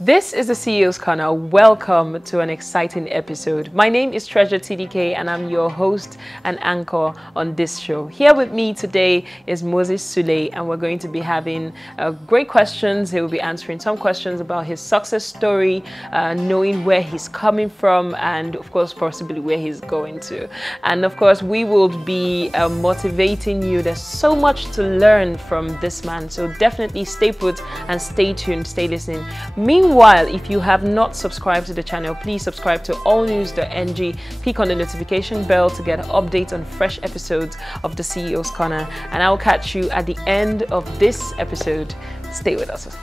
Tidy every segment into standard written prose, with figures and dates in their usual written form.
This is the CEO's Corner. Welcome to an exciting episode. My name is Treasure TDK and I'm your host and anchor on this show. Here with me today is Moses Sule, and we're going to be having great questions. He will be answering some questions about his success story, knowing where he's coming from, and of course possibly where he's going to. And of course we will be motivating you. There's so much to learn from this man, so definitely stay put and stay tuned, stay listening. Meanwhile, if you have not subscribed to the channel, please subscribe to allnews.ng. Click on the notification bell to get updates on fresh episodes of the CEO's Corner. And I'll catch you at the end of this episode. Stay with us.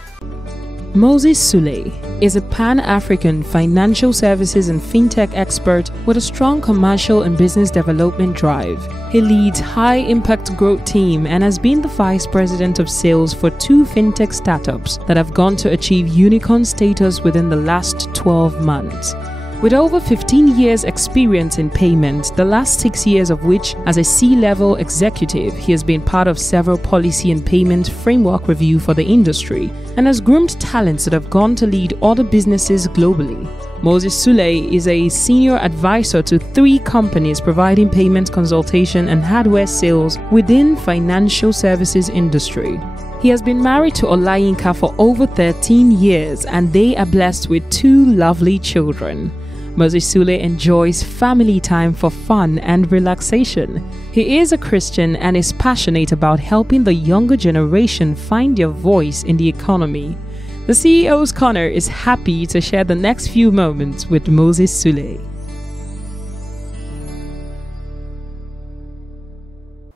Moses Sule is a Pan-African financial services and fintech expert with a strong commercial and business development drive. He leads high-impact growth team and has been the vice president of sales for 2 fintech startups that have gone to achieve unicorn status within the last 12 months. With over 15 years experience in payments, the last 6 years of which as a C-level executive, he has been part of several policy and payment framework review for the industry and has groomed talents that have gone to lead other businesses globally. Moses Sule is a senior advisor to 3 companies providing payment consultation and hardware sales within financial services industry. He has been married to Olayinka for over 13 years and they are blessed with 2 lovely children. Moses Sule enjoys family time for fun and relaxation. He is a Christian and is passionate about helping the younger generation find their voice in the economy. The CEO's Corner is happy to share the next few moments with Moses Sule.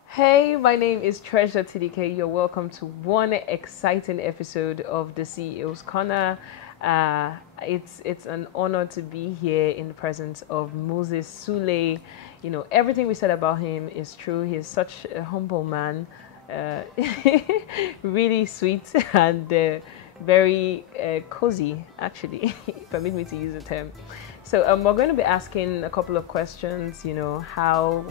Hey, my name is Treasure TDK. You're welcome to one exciting episode of the CEO's Corner. It's an honor to be here in the presence of Moses Sule. You know, everything we said about him is true. He's such a humble man, really sweet and very cozy, actually. Permit me to use the term. So we're going to be asking a couple of questions, you know, how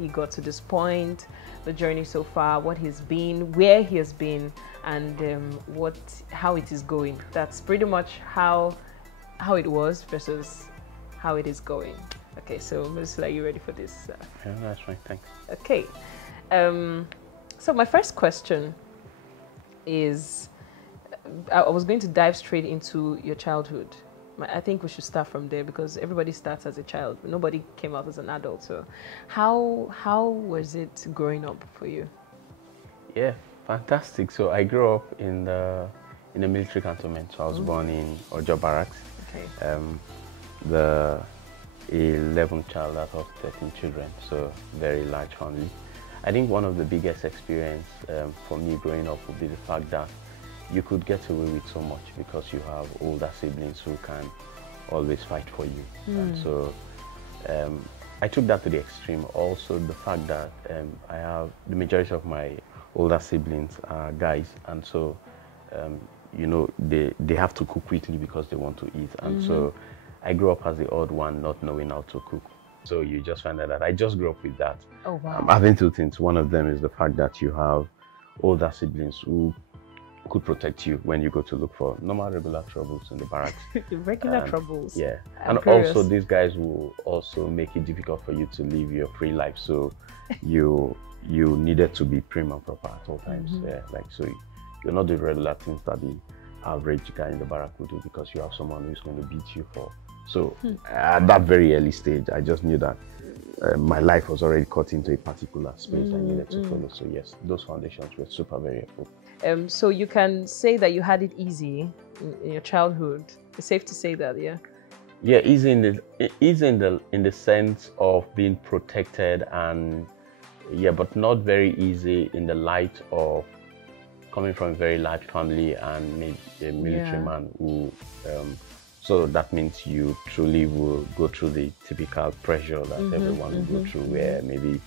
he got to this point, the journey so far, what he's been, where he has been, and how it is going. That's pretty much how it was versus how it is going. Okay, so Moses, are you ready for this? Yeah, that's right, thanks. Okay, so my first question is, I was going to dive straight into your childhood. I think we should start from there because everybody starts as a child. Nobody came out as an adult. So how was it growing up for you? Yeah, fantastic. So I grew up in the military cantonment. So I was born in Ojo Barracks. Okay. The 11th child out of 13 children. So very large family. I think one of the biggest experience for me growing up would be the fact that you could get away with so much because you have older siblings who can always fight for you. And so I took that to the extreme. Also the fact that I have the majority of my older siblings are guys, and so you know, they have to cook quickly because they want to eat. And so I grew up as the odd one, not knowing how to cook. So you just find out that I just grew up with that. Oh wow. Having 2 things. One of them is the fact that you have older siblings who could protect you when you go to look for normal regular troubles in the barracks. Regular troubles. Yeah. I'm and curious. Also these guys will also make it difficult for you to live your free life. So you needed to be prim and proper at all times. Yeah. Like, so you're not doing regular things that the average guy in the barrack would do because you have someone who's going to beat you for. So at that very early stage, I just knew that my life was already cut into a particular space I needed to follow. So yes, those foundations were super very helpful. So you can say that you had it easy in your childhood. It's safe to say that, yeah? Yeah, easy in the sense of being protected, and yeah, but not very easy in the light of coming from a very large family and maybe a military man who so that means you truly will go through the typical pressure that everyone will go through, where maybe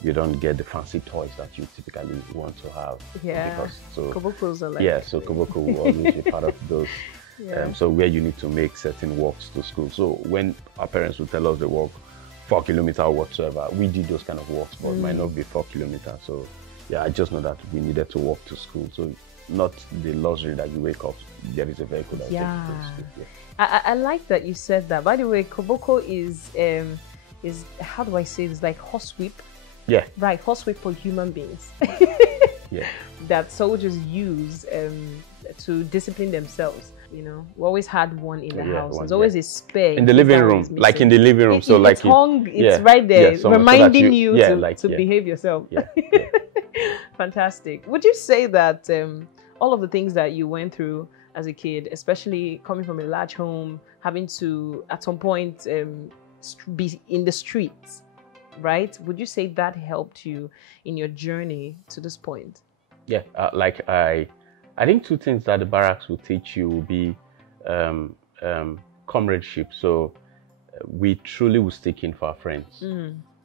you don't get the fancy toys that you typically want to have. Yeah, because, so, Kobokos are like... Yeah, so Koboko will always be part of those. So where you need to make certain walks to school. So when our parents would tell us they walk 4 kilometers or whatsoever, we did those kind of walks, but it might not be 4 kilometers. So yeah, I just know that we needed to walk to school. So not the luxury that you wake up, there is a vehicle that Yeah. takes you to school. Yeah. I like that you said that. By the way, koboko is how do I say this? Like horsewhip. Yeah. Right, horsewhip for human beings. Yeah. That soldiers use to discipline themselves. You know, we always had one in the house. There's always a spare in the living room, like in the living room. So like it's right there, reminding you to behave yourself. Yeah. Fantastic. Would you say that all of the things that you went through as a kid, especially coming from a large home, having to at some point be in the streets, right? Would you say that helped you in your journey to this point? Yeah, I think two things that the barracks will teach you will be comradeship. So we truly will stick in for our friends.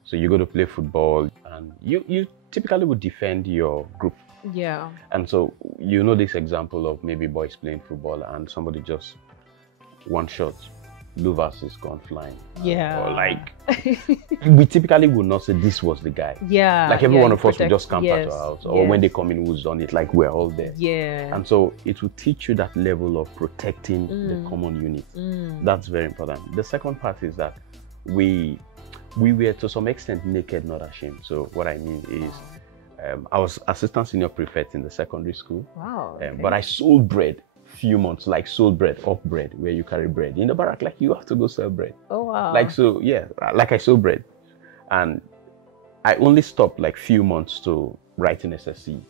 So you go to play football and you typically would defend your group. Yeah. And so you know this example of maybe boys playing football and somebody just one shot, louvers is gone flying. Yeah. Or like, we typically would not say this was the guy. Yeah. Like every one of us would just camp out our house. Or when they come in, who's done it, like we're all there. Yeah. And so it will teach you that level of protecting the common unit. That's very important. The second part is that we were to some extent naked, not ashamed. So what I mean is, I was assistant senior prefect in the secondary school. Wow. Okay. But I sold bread few months, like sold bread, off bread, where you carry bread. In the barrack, like you have to go sell bread. Oh, wow. Like, so, yeah, like I sold bread. And I only stopped like few months to write in SSC.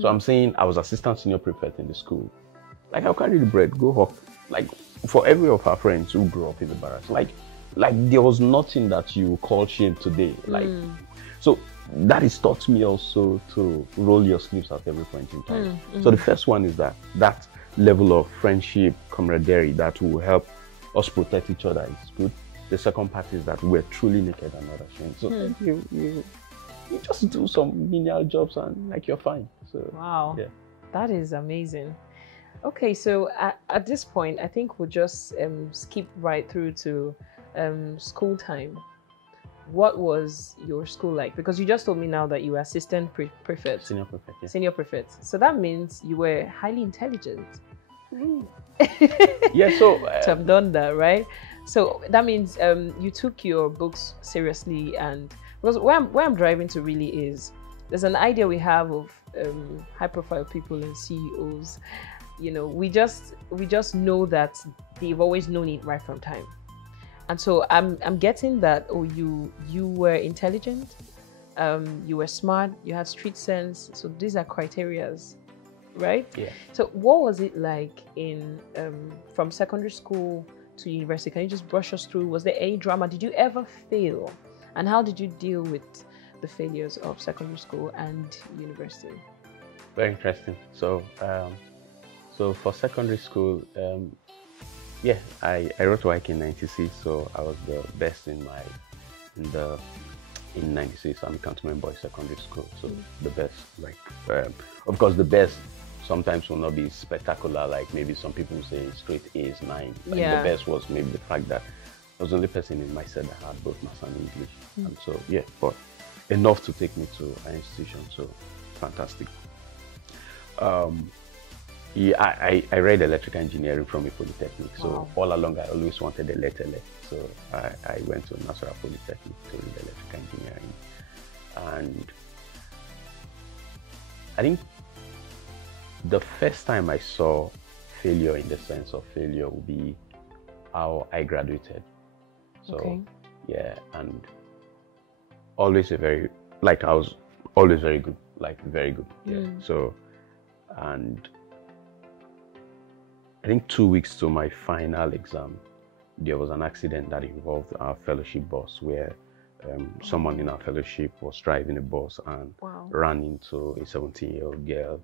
So I'm saying I was assistant senior prefect in the school. Like I'll carry the bread, go up. Like for every of our friends who grew up in the barracks, like there was nothing that you call shame today. Like, so that is taught me also to roll your sleeves at every point in time. So the first one is that level of friendship, camaraderie that will help us protect each other is good. The second part is that we're truly naked and not ashamed. So you just do some menial jobs and like you're fine. So wow, yeah, that is amazing. Okay, so at this point, I think we'll just skip right through to school time. What was your school like? Because you just told me now that you were assistant prefect. Senior prefect, yeah. Senior prefect. So that means you were highly intelligent. Yeah, so... to have done that, right? So that means you took your books seriously, and because where I'm driving to really is, there's an idea we have of high-profile people and CEOs. You know, we just know that they've always known it right from time. And so I'm getting that, oh, you were intelligent, you were smart, you had street sense. So these are criterias, right? Yeah. So what was it like in from secondary school to university? Can you just brush us through? Was there any drama? Did you ever fail? And how did you deal with the failures of secondary school and university? Very interesting. So, so for secondary school, yeah, I wrote WAEC in '96, so I was the best in 96. I'm a cantonment boy secondary school, so the best. Like, of course, the best sometimes will not be spectacular. Like maybe some people say straight A's, 9. Like the best was maybe the fact that I was the only person in my set that had both maths and English, and so yeah, but enough to take me to an institution. So fantastic. Yeah, I read electrical engineering from a polytechnic. So all along, I always wanted a letter. So I went to Nasara Polytechnic to read electrical engineering. And I think the first time I saw failure in the sense of failure would be how I graduated. So yeah, and always I was always very good, like very good. Yeah. So, and I think 2 weeks to my final exam, there was an accident that involved our fellowship bus where someone in our fellowship was driving a bus and ran into a 17-year-old girl.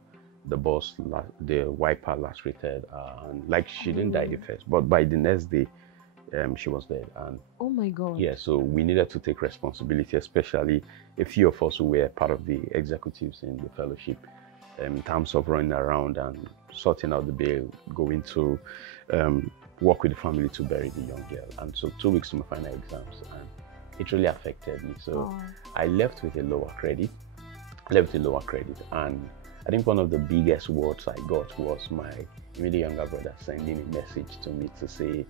The bus, the wiper lacerated, and like she didn't die the first, but by the next day, she was dead. And oh my God. Yeah, so we needed to take responsibility, especially a few of us who were part of the executives in the fellowship, in terms of running around and sorting out the bail, going to work with the family to bury the young girl. And so 2 weeks to my final exams, and it really affected me. So I left with a lower credit, and I think one of the biggest words I got was my immediate younger brother sending a message to me to say,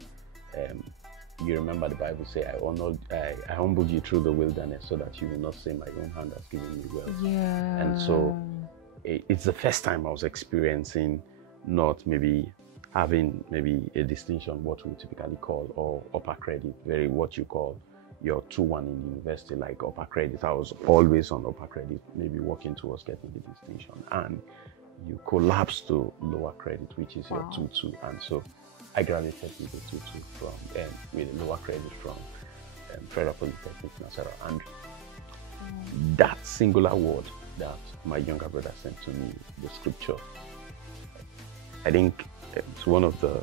you remember the Bible say, I humbled you through the wilderness so that you will not say my own hand has given me wealth. Yeah. And so it's the first time I was experiencing not maybe having maybe a distinction, what we typically call, or upper credit, very what you call your 2-1 in university, like upper credit. I was always on upper credit, maybe working towards getting the distinction. And you collapse to lower credit, which is your 2-2. And so I graduated with a 2-2 from, with a lower credit from Federal Polytechnic, etc. And that singular word that my younger brother sent to me, the scripture, I think it's one of the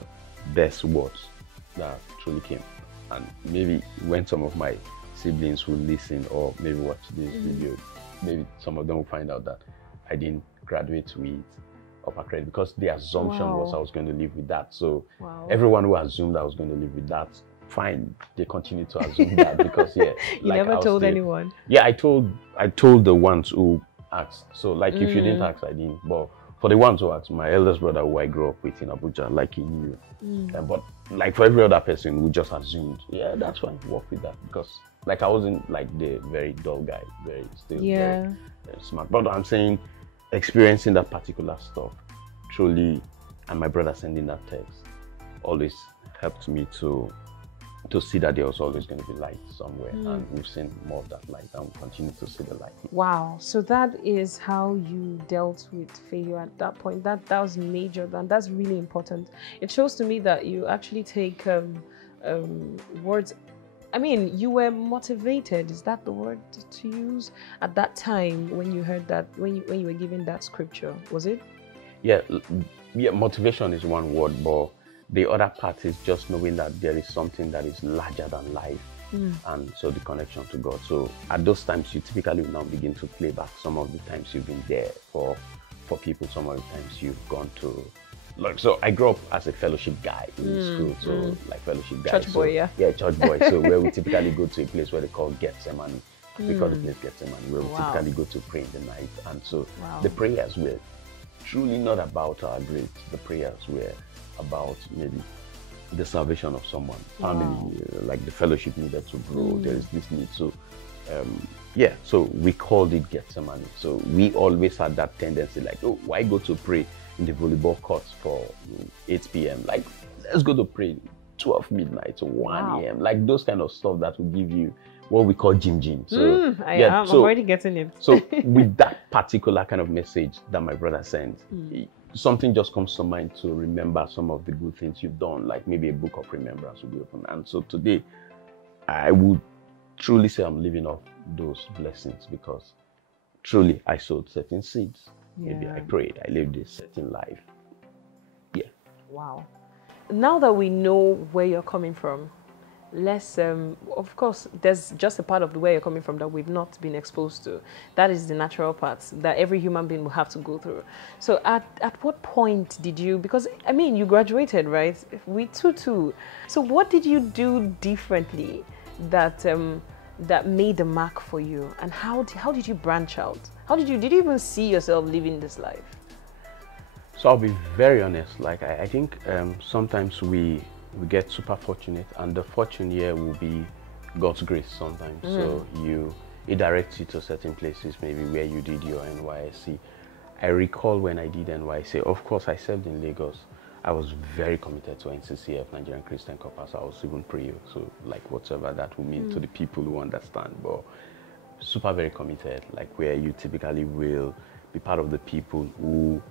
best words that truly came. And maybe when some of my siblings will listen or maybe watch this video, maybe some of them will find out that I didn't graduate with upper credit because the assumption was I was going to live with that. So everyone who assumed I was going to live with that, fine, they continue to assume that because you never told anyone. Yeah, I told the ones who asked. So like if you didn't ask, I didn't. But for the ones who asked, my eldest brother who I grew up with in Abuja, like he knew. But like for every other person, we just assumed, yeah, that's fine, work with that. Because like I wasn't like the very dull guy, very very smart. But I'm saying experiencing that particular stuff truly, and my brother sending that text always helped me to see that there was always going to be light somewhere, and we've seen more of that light and we continue to see the light. Wow, so that is how you dealt with failure at that point. That was major, and that's really important. It shows to me that you actually take words. I mean, you were motivated, is that the word to use, at that time when you heard that, when you were given that scripture, was it? Yeah, motivation is one word, but the other part is just knowing that there is something that is larger than life, and so the connection to God. So at those times, you typically will now begin to play back some of the times you've been there for people, some of the times you've gone to. Like, so I grew up as a fellowship guy in school, so like fellowship guy. Church boy, yeah. Yeah, church boy. So where we typically go to a place where they call Gethsemane. We call the place Gethsemane, where we typically go to pray in the night. And so the prayers were truly not about our grades. The prayers were about maybe the salvation of someone, family, like the fellowship needed to grow. There is this need. So so we called it Gethsemane. So we always had that tendency, like, oh, why go to pray in the volleyball courts for 8 p.m. Like, let's go to pray 12 midnight to 1 a.m. Like those kind of stuff that will give you what we call gym. So I'm already getting it. So with that particular kind of message that my brother sent, something just comes to mind to remember some of the good things you've done, like maybe a book of remembrance will be open. And so today, I would truly say I'm living off those blessings because truly I sowed certain seeds. Maybe I prayed, I lived a certain life. Yeah. Wow. Now that we know where you're coming from, let's, of course, there's just a part of the way you're coming from that we've not been exposed to. That is the natural parts that every human being will have to go through. So at what point did you, because I mean, you graduated, right, with 2-2. So what did you do differently that that made the mark for you? And how did you branch out? Did you even see yourself living this life? So I'll be very honest, like I think sometimes we get super fortunate, and the fortune here will be God's grace sometimes. So it directs you to certain places, maybe where you did your NYSC. I recall when I did NYSC, of course I served in Lagos. I was very committed to NCCF, Nigerian Christian Corps. I was even prayer, so like whatever that will mean to the people who understand, but super very committed, like where you typically will be part of the people who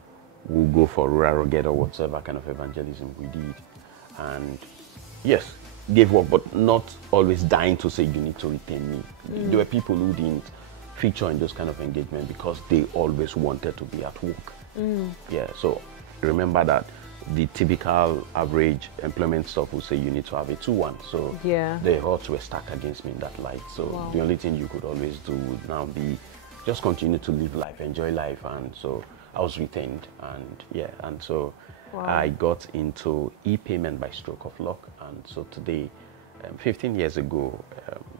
will go for rural rugged or whatever kind of evangelism we did. And yes, gave work, but not always dying to say you need to retain me. There were people who didn't feature in those kind of engagement because they always wanted to be at work. Yeah, so remember that the typical average employment stuff will say you need to have a 2-1. So the odds were stacked against me in that light. So the only thing you could always do would now be just continue to live life, enjoy life. And so I was retained, and so I got into e-payment by stroke of luck. And so today 15 years ago,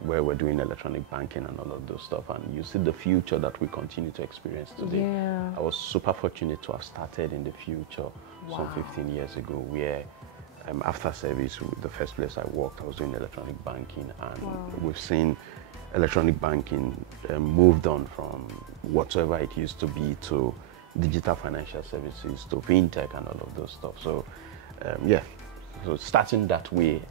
where we're doing electronic banking and all of those stuff, and you see the future that we continue to experience today. Yeah. I was super fortunate to have started in the future some 15 years ago, where after service, the first place I worked, I was doing electronic banking, and we've seen electronic banking moved on from whatever it used to be to digital financial services, to fintech and all of those stuff. So, yeah. So starting that way,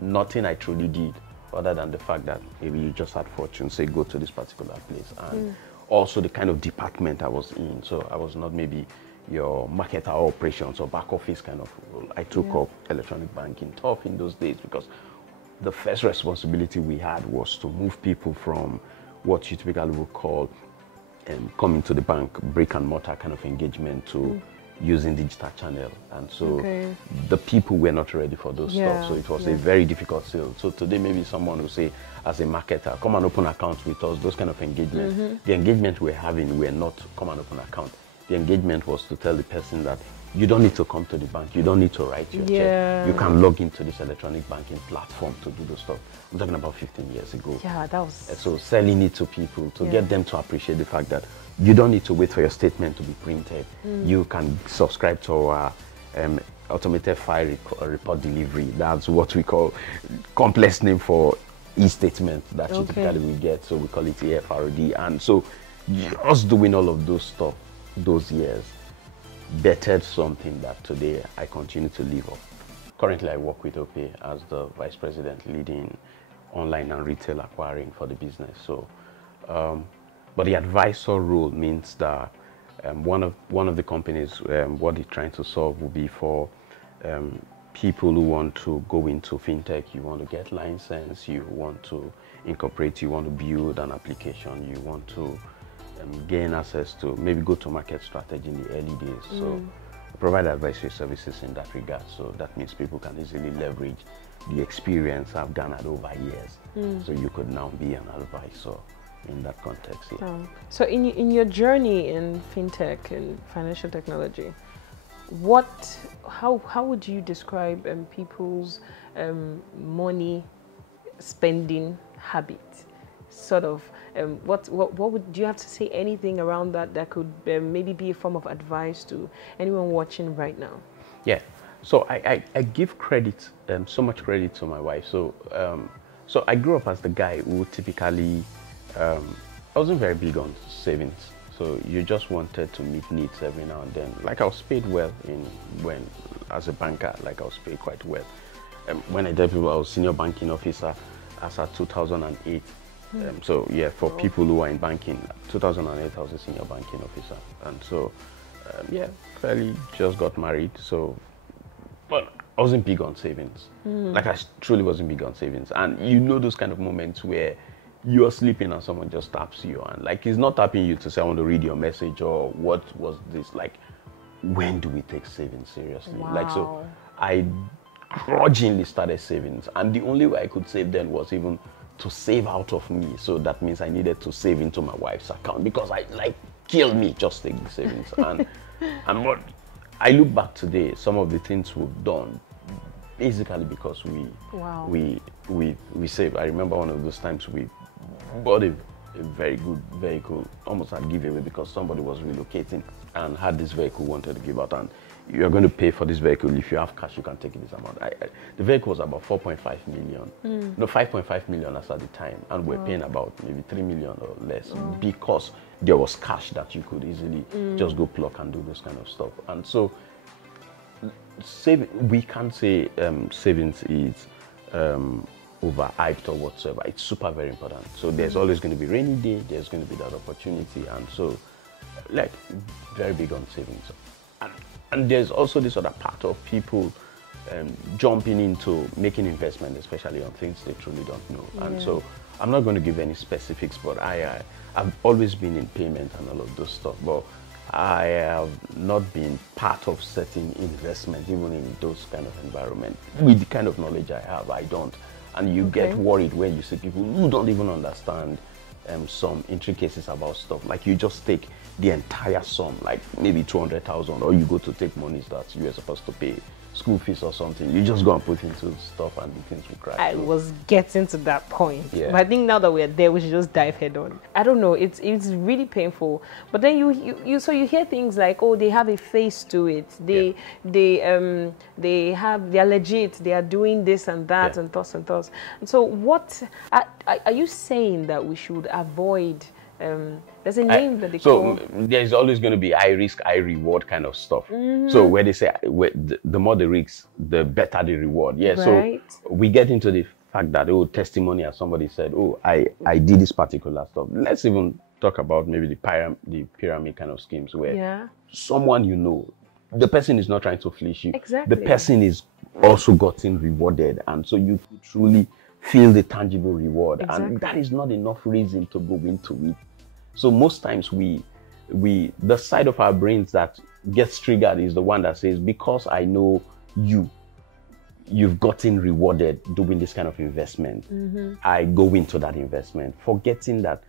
nothing I truly did other than the fact that maybe you just had fortune, say go to this particular place, and also the kind of department I was in. So I was not maybe your marketer or operations or back office kind of role. I took up electronic banking tough in those days because the first responsibility we had was to move people from what you typically would call coming to the bank, brick and mortar kind of engagement to using digital channel, and so the people were not ready for those stuff, so it was a very difficult sale. So today maybe someone will say, as a marketer, come and open accounts with us, those kind of engagement. The engagement we're having were not come and open account. The engagement was to tell the person that you don't need to come to the bank, you don't need to write your check, you can log into this electronic banking platform to do the stuff. I'm talking about 15 years ago. Yeah, that was... So selling it to people, to get them to appreciate the fact that you don't need to wait for your statement to be printed. You can subscribe to our automated file report delivery. That's what we call complex name for e-statement that you typically will get. So we call it AFRD. And so us doing all of those stuff those years bettered something that today I continue to live off. Currently, I work with OPay as the Vice President leading online and retail acquiring for the business. So, but the advisor role means that one of the companies, what they're trying to solve will be for people who want to go into fintech. You want to get license, you want to incorporate, you want to build an application, you want to gain access to maybe go-to-market strategy in the early days. So provide advisory services in that regard. So that means people can easily leverage the experience I've garnered over years. So you could now be an advisor in that context. So in your journey in fintech and financial technology, how would you describe people's money spending habit? Sort of, what would, do you have to say anything around that could maybe be a form of advice to anyone watching right now? Yeah, so I give credit, so much credit to my wife. So so I grew up as the guy who typically, I wasn't very big on savings. So you just wanted to meet needs every now and then. Like I was paid well as a banker, like I was paid quite well. When I tell people I was senior banking officer as at 2008. So yeah, for people who are in banking, 2008 I was a senior banking officer, and so yeah, fairly just got married. So, but I wasn't big on savings. Like I truly wasn't big on savings. And you know those kind of moments where you're sleeping and someone just taps you, and like he's not tapping you to say I want to read your message or what was this, like when do we take savings seriously? Wow. Like, so I grudgingly started savings, and the only way I could save then was even to save out of me. So that means I needed to save into my wife's account because I like kill me just take the savings. And what I look back today, some of the things we've done basically because we saved. I remember one of those times we bought a very good vehicle, almost at giveaway, because somebody was relocating and had this vehicle wanted to give out, and you're going to pay for this vehicle. If you have cash, you can take this amount. The vehicle was about 4.5 million, no, 5.5 million as at the time, and we're paying about maybe 3 million or less because there was cash that you could easily just go pluck and do this kind of stuff. And so we can't say savings is overhyped or whatsoever. It's super very important. So there's always going to be rainy day, there's going to be that opportunity, and so like very big on savings. And there's also this other part of people jumping into making investment, especially on things they truly don't know. And so I'm not going to give any specifics, but I've always been in payment and all of those stuff, but I have not been part of certain investment, even in those kind of environment. With the kind of knowledge I have, I don't. And you get worried when you see people who don't even understand some intricacies about stuff. Like you just take the entire sum, like maybe 200,000, or you go to take monies that you are supposed to pay school fees or something. You just go and put into stuff and the things will crash. I was getting to that point. Yeah. But I think now that we're there, we should just dive head on. I don't know, it's really painful. But then you hear things like, oh, they have a face to it. They're legit. They are doing this and that and thus and thus. And so what are you saying that we should avoid? There's a name that they call. So there's always going to be high risk, high reward kind of stuff. So where they say the more the risk, the better the reward. Yeah. Right. So we get into the fact that testimony, as somebody said, I did this particular stuff. Let's even talk about maybe the pyramid kind of schemes where someone the person is not trying to fleece you. Exactly. The person is also gotten rewarded, and so you could truly feel the tangible reward, and that is not enough reason to go into it. So most times the side of our brains that gets triggered is the one that says, because I know you've gotten rewarded doing this kind of investment, I go into that investment, forgetting that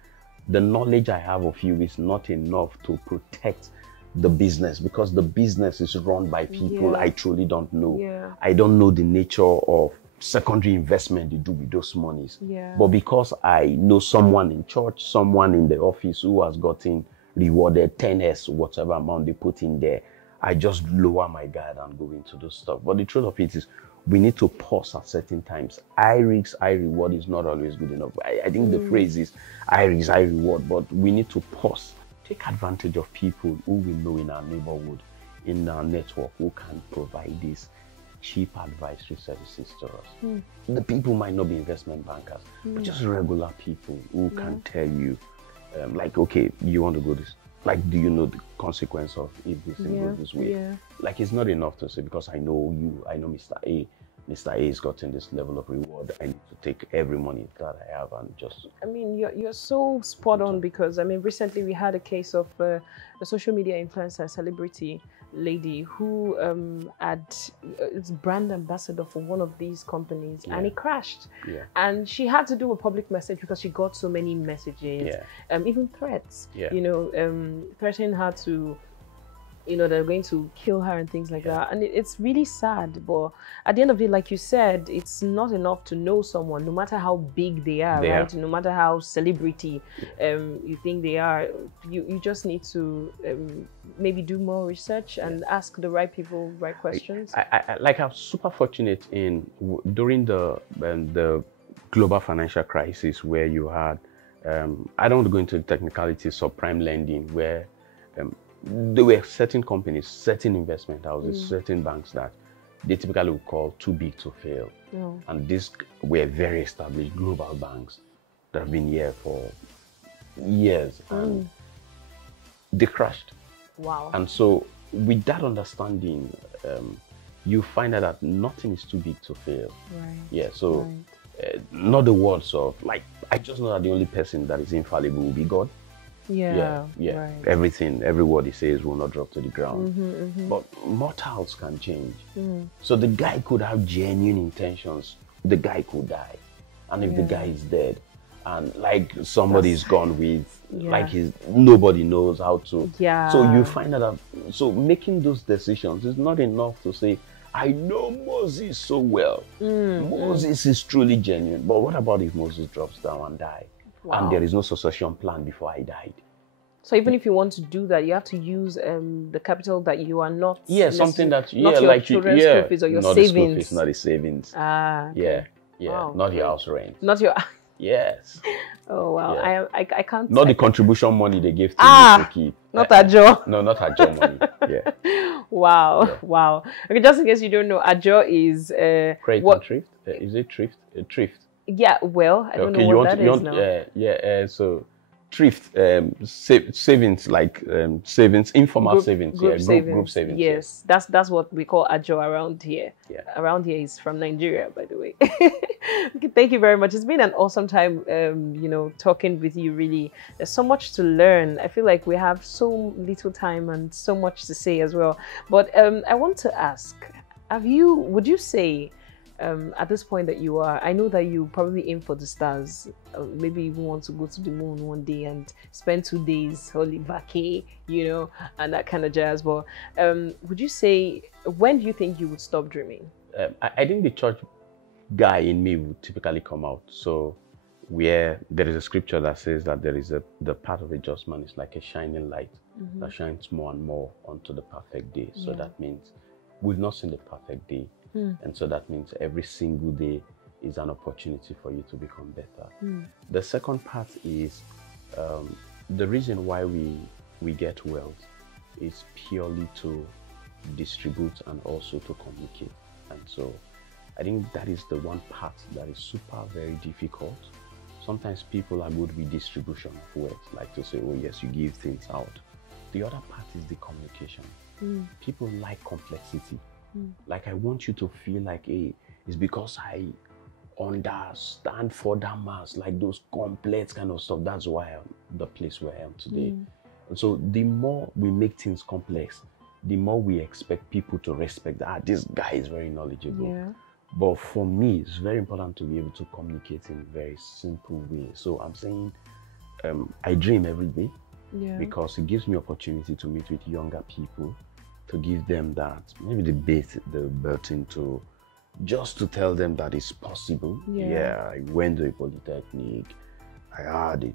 the knowledge I have of you is not enough to protect the business, because the business is run by people I truly don't know. Yeah. I don't know the nature of secondary investment they do with those monies. Yeah. But because I know someone in church, someone in the office who has gotten rewarded 10x, whatever amount they put in there, I just lower my guard and go into those stuff. But the truth of it is, we need to pause at certain times. High risk, high reward is not always good enough. I think the phrase is high risk, high reward, but we need to pause. Take advantage of people who we know in our neighborhood, in our network, who can provide this cheap advisory services to us. The people might not be investment bankers, but just regular people who can tell you, like, okay, you want to go this, like, do you know the consequence of if this thing goes this way? Yeah. Like, it's not enough to say, because I know you, I know Mr. A has gotten this level of reward, I need to take every money that I have and just... I mean, you're so spot on, because, I mean, recently we had a case of a social media influencer, celebrity lady who is brand ambassador for one of these companies, and it crashed. Yeah. And she had to do a public message because she got so many messages, even threats, threatening her to, they're going to kill her and things like that. And it's really sad. But at the end of the day, like you said, it's not enough to know someone, no matter how big they are, right? No matter how celebrity you think they are, you just need to maybe do more research and ask the right people, right questions. I'm super fortunate during the global financial crisis, where you had, I don't want to go into the technicalities, subprime lending, where there were certain companies, certain investment houses, certain banks that they typically would call too big to fail. And these were very established global banks that have been here for years, and they crashed. Wow. And so with that understanding, you find out that nothing is too big to fail. Right. Yeah, so not the words of, like, I just know that the only person that is infallible will be God. Yeah. Right. Every word he says will not drop to the ground. But mortals can change. So the guy could have genuine intentions. The guy could die. And if the guy is dead, and like somebody's gone with, like nobody knows how to. Yeah. So you find out that, so making those decisions is not enough to say, I know Moses so well. Moses is truly genuine. But what about if Moses drops down and dies? Wow. And there is no succession plan before I died. So even if you want to do that, you have to use the capital that you are not. Yeah, something that not your like children's school fees or your not savings. The school fees, not the savings. Okay. Wow. Not your house rent. Not your. Yes. Oh wow! Yeah. I can't. Not the contribution money they give to you to keep. Not Ajo. No, not Ajo money. Yeah. Wow! Yeah. Wow! Okay, just in case you don't know, Ajo is credit and thrift. Is it thrift? Thrift. Yeah. Well, I don't know what that is now. So thrift, savings, like savings, informal savings, group savings. Group savings. Yes, that's what we call Ajo around here. Yeah. Around here is from Nigeria, by the way. Okay, thank you very much. It's been an awesome time, talking with you. Really, there's so much to learn. I feel like we have so little time and so much to say as well. But I want to ask, would you say at this point that you are, I know that you probably aim for the stars. Maybe you want to go to the moon one day and spend 2 days holy vacay, you know, and that kind of jazz. But would you say, when do you think you would stop dreaming? I think the church guy in me would typically come out. So where there is a scripture that says that the path of a just man is like a shining light that shines more and more onto the perfect day. So that means we've not seen the perfect day. And so that means every single day is an opportunity for you to become better. The second part is the reason why we get wealth is purely to distribute and also to communicate. And so I think that is the one part that is super very difficult. Sometimes people are good with distribution of wealth, like to say, oh yes, you give things out. The other part is the communication. People like complexity. Like, I want you to feel like, hey, it's because I understand further mass, like those complex kind of stuff. That's why I'm the place where I am today. And so the more we make things complex, the more we expect people to respect that this guy is very knowledgeable. But for me, it's very important to be able to communicate in a very simple way. So I'm saying I dream every day because it gives me opportunity to meet with younger people, to give them that, maybe the burden to, just to tell them that it's possible. I went to a polytechnic, I had a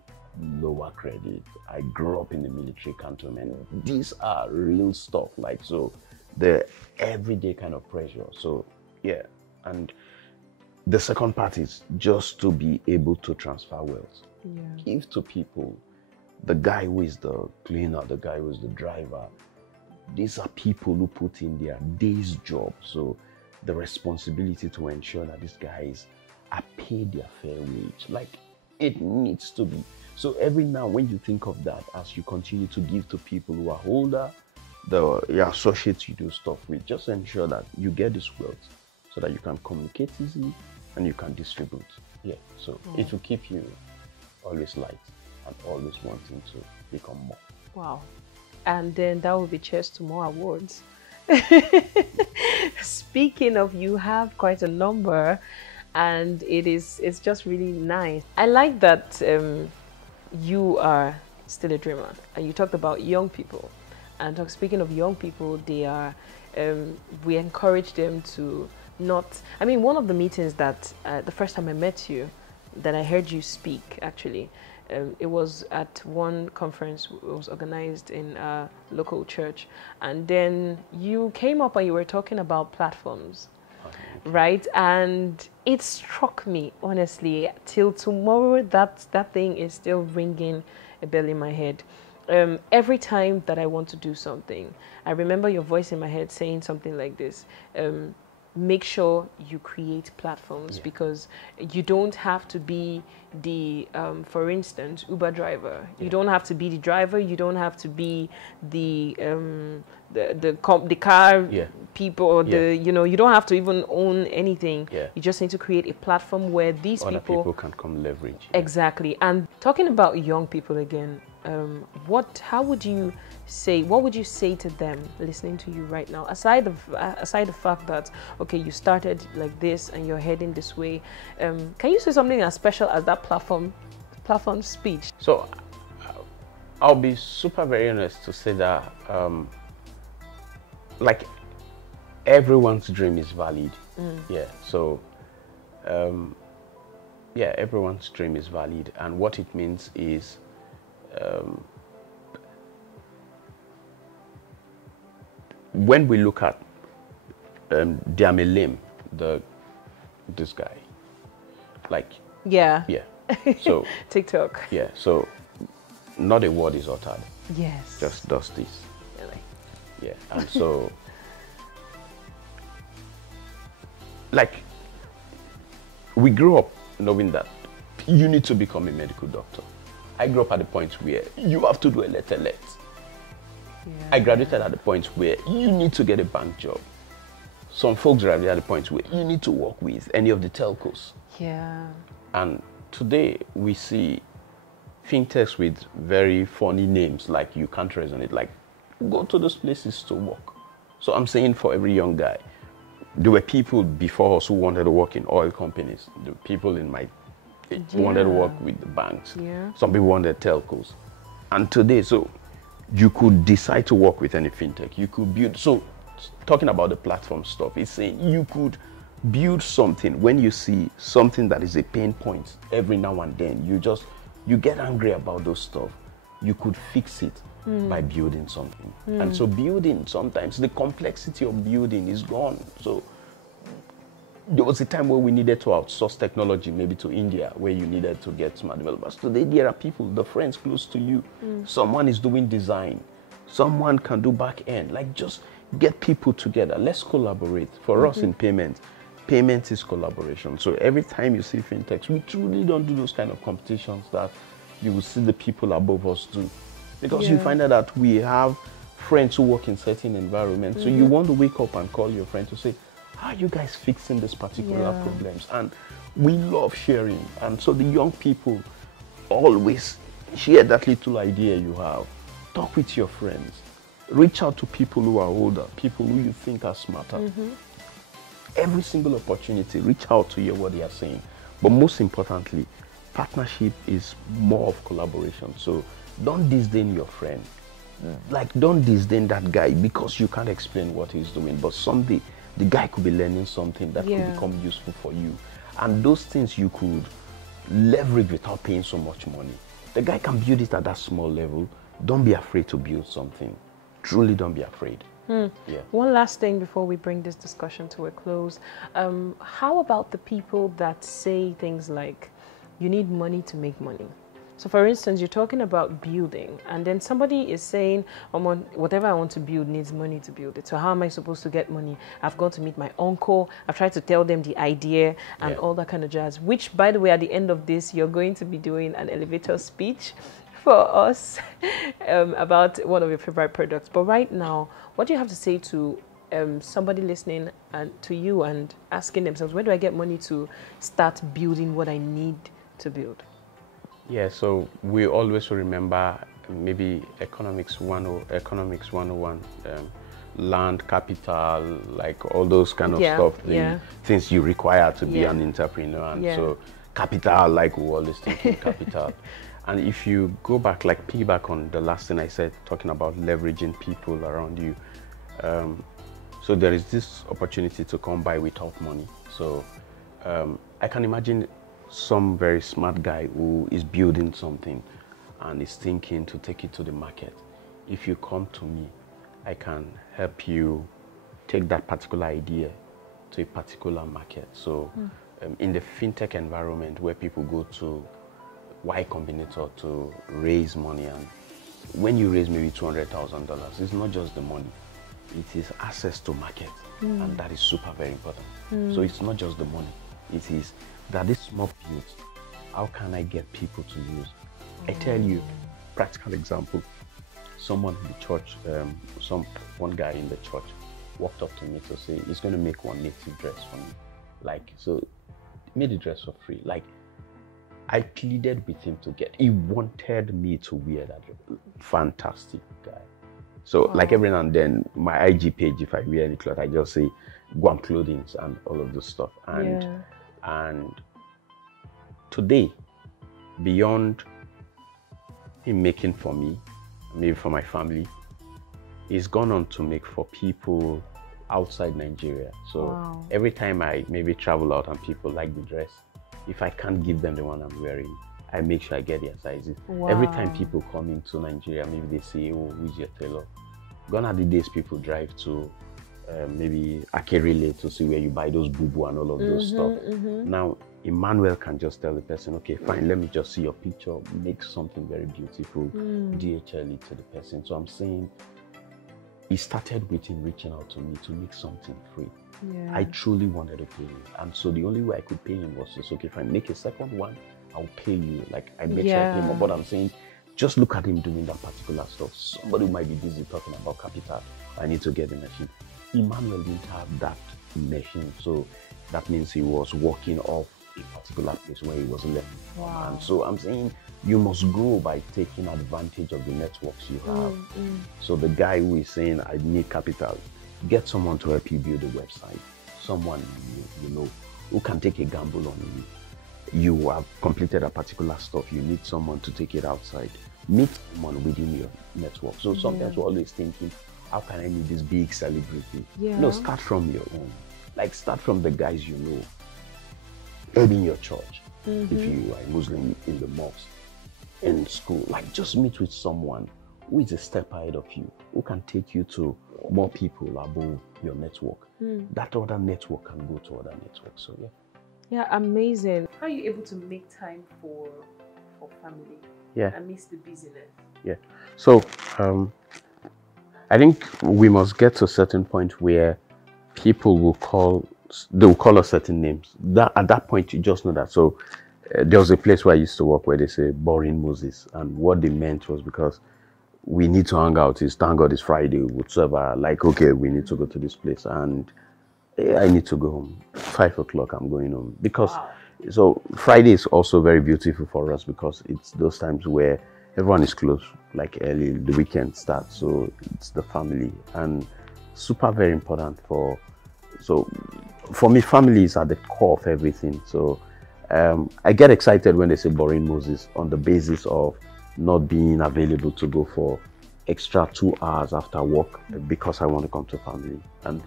lower credit, I grew up in the military cantonment. These are real stuff, like, so the everyday kind of pressure. So yeah, and the second part is just to be able to transfer wealth. Give to people. The guy who is the cleaner, the guy who is the driver, these are people who put in their day's job. So the responsibility to ensure that these guys are paid their fair wage, like it needs to be. So every now when you think of that, as you continue to give to people who are older, the associates you do stuff with, just ensure that you get this wealth so that you can communicate easily and you can distribute. So it will keep you always light and always wanting to become more. Wow. And then that will be cheers to more awards. Speaking of, you have quite a number, and it's just really nice. I like that you are still a dreamer, and you talked about young people. And speaking of young people, they are we encourage them to not. I mean, one of the meetings that the first time I met you, that I heard you speak, actually. It was at one conference. It was organized in a local church, and then you came up and you were talking about platforms, right? And it struck me, honestly, till tomorrow that thing is still ringing a bell in my head. Every time that I want to do something, I remember your voice in my head saying something like this. Make sure you create platforms, because you don't have to be the, for instance, Uber driver. You don't have to be the driver. You don't have to be the car people, or the, you know, you don't have to even own anything. You just need to create a platform where these other people can come leverage. Exactly. And talking about young people again, how would you say, what would you say to them listening to you right now, aside the fact that, okay, you started like this and you're heading this way, can you say something as special as that platform speech? So I'll be super very honest to say that like, everyone's dream is valid. So everyone's dream is valid, and what it means is when we look at Diamelim, this guy, like, so TikTok, so not a word is uttered, just does this, and so like, we grew up knowing that you need to become a medical doctor. I grew up at the point where you have to do a letter. I graduated at the point where you need to get a bank job. Some folks graduated at the point where you need to work with any of the telcos. And today we see fintechs with very funny names, like you can't resonate, like go to those places to work. So I'm saying for every young guy, there were people before us who wanted to work in oil companies. The people in my wanted to work with the banks. Yeah. Some people wanted telcos. And today, so you could decide to work with any fintech. You could build, so talking about the platform stuff, it's saying you could build something when you see something that is a pain point every now and then. You get angry about those stuff. You could fix it by building something. And so building, sometimes the complexity of building is gone. So there was a time where we needed to outsource technology, maybe to India, where you needed to get smart developers. Today, there are people, the friends close to you. Someone is doing design. Someone can do back end. Like, just get people together. Let's collaborate. For us in payment is collaboration. So every time you see fintechs, we truly don't do those kind of competitions that you will see the people above us do. Because you find out that we have friends who work in certain environments. So you want to wake up and call your friend to say, how are you guys fixing these particular problems? And we love sharing. And so the young people always share that little idea you have. Talk with your friends. Reach out to people who are older, people who you think are smarter. Every single opportunity, reach out to hear what they are saying. But most importantly, partnership is more of collaboration. So don't disdain your friend. Like, don't disdain that guy because you can't explain what he's doing. But someday, the guy could be learning something that could become useful for you. And those things you could leverage without paying so much money. The guy can build it at that small level. Don't be afraid to build something. Truly don't be afraid. One last thing before we bring this discussion to a close. How about the people that say things like, you need money to make money? So for instance, you're talking about building, and then somebody is saying, whatever I want to build needs money to build it. So how am I supposed to get money? I've gone to meet my uncle. I've tried to tell them the idea and all that kind of jazz, which, by the way, at the end of this, you're going to be doing an elevator speech for us about one of your favorite products. But right now, what do you have to say to somebody listening and to you and asking themselves, where do I get money to start building what I need to build? Yeah, so we always remember maybe economics 101, land, capital, like all those kind of stuff, the things you require to be an entrepreneur. And so capital, like we always think in capital. And if you go back, like piggyback on the last thing I said, talking about leveraging people around you. So there is this opportunity to come by without money. So I can imagine some very smart guy who is building something and is thinking to take it to the market. If you come to me, I can help you take that particular idea to a particular market. So in the fintech environment where people go to Y Combinator to raise money, and when you raise maybe $200,000, it's not just the money, it is access to market, and that is super very important. So it's not just the money, it is that this small field, how can I get people to use? I tell you, practical example, someone in the church, one guy in the church walked up to me to say he's going to make one native dress for me. Like, so he made the dress for free. Like, I pleaded with him to get, he wanted me to wear that dress. Fantastic guy. So like every now and then, my IG page, if I wear any clothes, I just say Guam clothings and all of this stuff. And today, beyond him making for me, maybe for my family, he's gone on to make for people outside Nigeria. So every time I maybe travel out and people like the dress, if I can't give them the one I'm wearing, I make sure I get their sizes. Every time people come into Nigeria, maybe they say, oh, who's your tailor? Gone are the days people drive to maybe Akerele to see where you buy those boo-boo and all of those stuff. Now, Emmanuel can just tell the person, okay, fine, let me just see your picture, make something very beautiful, DHL it to the person. So I'm saying, he started with him reaching out to me to make something free. I truly wanted to pay him. And so the only way I could pay him was to say, okay, if I make a second one, I'll pay you. Like, I make sure I pay him. But I'm saying, just look at him doing that particular stuff. Somebody might be busy talking about capital. I need to get the machine. Emmanuel didn't have that machine. So that means he was working off a particular place where he was learning. And so I'm saying, you must grow by taking advantage of the networks you have. So the guy who is saying, I need capital, get someone to help you build a website. someone you know who can take a gamble on you. You have completed a particular stuff, you need someone to take it outside. Meet someone within your network. So sometimes we're always thinking, how can I meet this big celebrity? No, start from your own. Like, start from the guys you know, maybe in your church. If you are a Muslim, in the mosque, in school, like, just meet with someone who is a step ahead of you, who can take you to more people above your network. That other network can go to other networks. So yeah, amazing. How are you able to make time for family? Amidst the busyness. So I think we must get to a certain point where people will call us certain names. At that point, you just know that. So there was a place where I used to work where they say boring Moses, and what they meant was because we need to hang out. It's thank God it's Friday, whatsoever. Like, okay, we need to go to this place, and I need to go home. 5 o'clock, I'm going home. Because, so Friday is also very beautiful for us because it's those times where everyone is close, like early, the weekend starts. So it's the family, and super very important for me, family is at the core of everything. So I get excited when they say boring Moses on the basis of not being available to go for extra 2 hours after work because I want to come to family. And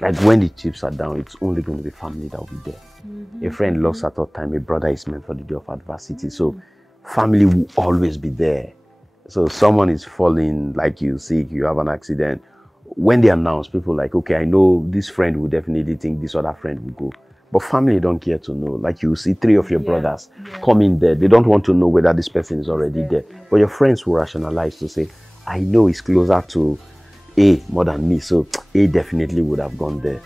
like when the chips are down, it's only going to be family that will be there. A friend lost at all time, a brother is meant for the day of adversity. So family will always be there. So someone is falling, like you sick, you have an accident. When they announce, people like, okay, I know this friend will definitely think this other friend will go. But family don't care to know. Like, you see 3 of your brothers come in there. They don't want to know whether this person is already there. But your friends will rationalize to say, I know he's closer to A more than me. So A definitely would have gone there.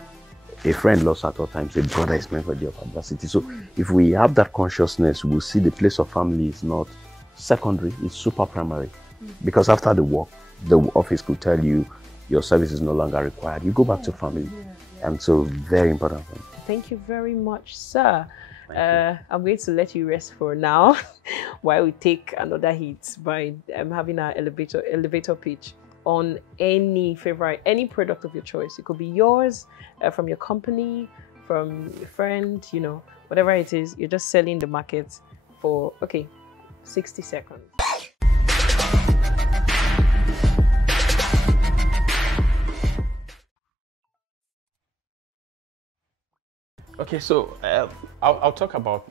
A friend lost at all times. A brother is meant for the day of adversity. So if we have that consciousness, we'll see the place of family is not secondary, it's super primary. Because after the work, the office could tell you your service is no longer required. You go back to family. And so very important for me. Thank you very much, sir. I'm going to let you rest for now while we take another hit by having our elevator pitch on any product of your choice. It could be yours, from your company, from a friend, you know, whatever it is. You're just selling the market for, 60 seconds. Okay, so I'll talk about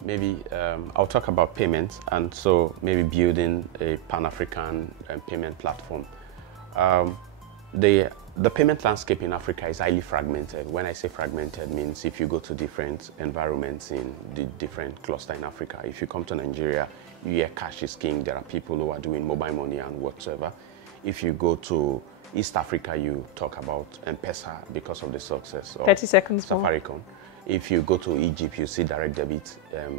I'll talk about payments, and so maybe building a Pan-African payment platform. The payment landscape in Africa is highly fragmented. When I say fragmented, means if you go to different environments in the different cluster in Africa, if you come to Nigeria, you hear cash is king. There are people who are doing mobile money and whatsoever. If you go to East Africa, you talk about M-Pesa because of the success of 30 seconds Safaricom. More. If you go to Egypt, you see direct debit,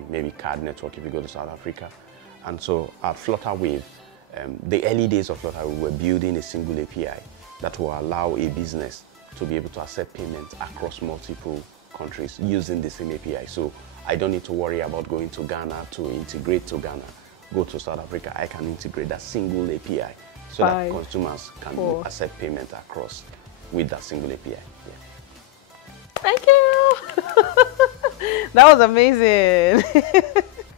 maybe card network if you go to South Africa. And so at Flutterwave, the early days of Flutterwave, we were building a single API that will allow a business to be able to accept payments across multiple countries using the same API. So I don't need to worry about going to Ghana to integrate to Ghana. Go to South Africa, I can integrate that single API so that consumers can accept payment across with that single API. Thank you. That was amazing.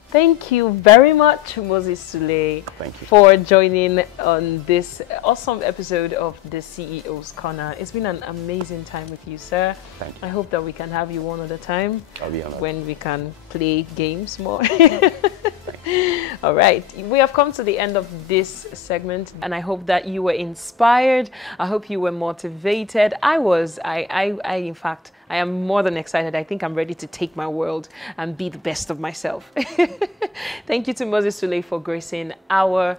Thank you very much, Moses Sule, for joining on this awesome episode of the CEO's Corner. It's been an amazing time with you, sir. Thank you. I hope that we can have you one other time. I'll be honored. When we can play games more. All right, we have come to the end of this segment, and I hope that you were inspired. I hope you were motivated. In fact, I am more than excited. I think I'm ready to take my world and be the best of myself. Thank you to Moses Sule for gracing our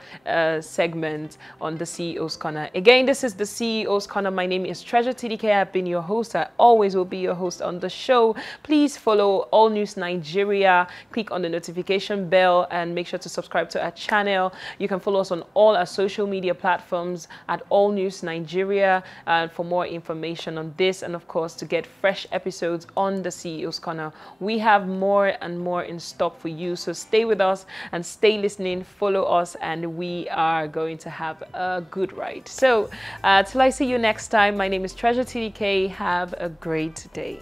segment on the CEO's Corner. Again, this is the CEO's Corner. My name is Treasure TDK. I've been your host. I always will be your host on the show. Please follow All News Nigeria. Click on the notification bell and make sure to subscribe to our channel. You can follow us on all our social media platforms at All News Nigeria for more information on this, and of course to get fresh episodes on the CEO's Corner. We have more and more in stock for you, so stay with us and stay listening, follow us, and we are going to have a good ride. So till I see you next time, my name is Treasure TDK. Have a great day.